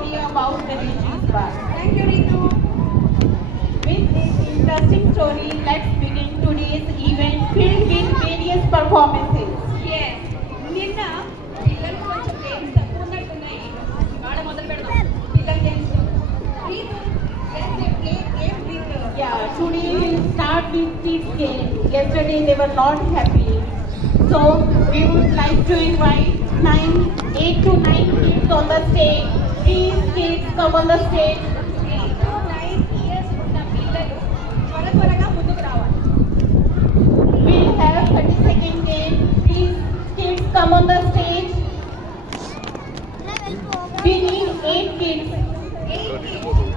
story about the Rishi's bar. Thank you, Ritu. With this interesting story, let's begin today's event filled with various performances. Yes. నిన్న పిల్లలు కొంచెం games తక్కువ ఉన్నట్టున్నాయి. ఇవాళ మొదలు పెడదాం పిల్లల games. Ritu, let's play game with Yeah, today we'll start with kids game. Yesterday they were not happy. So we would like to invite 8 to 9 kids on the stage. Please kids come on the stage. 8 to 9 years ఉన్న పిల్లలు త్వరగా ముందుకు రావాలి. We have 30-second game. Please kids come on the stage. We need 8 kids. 8 kids.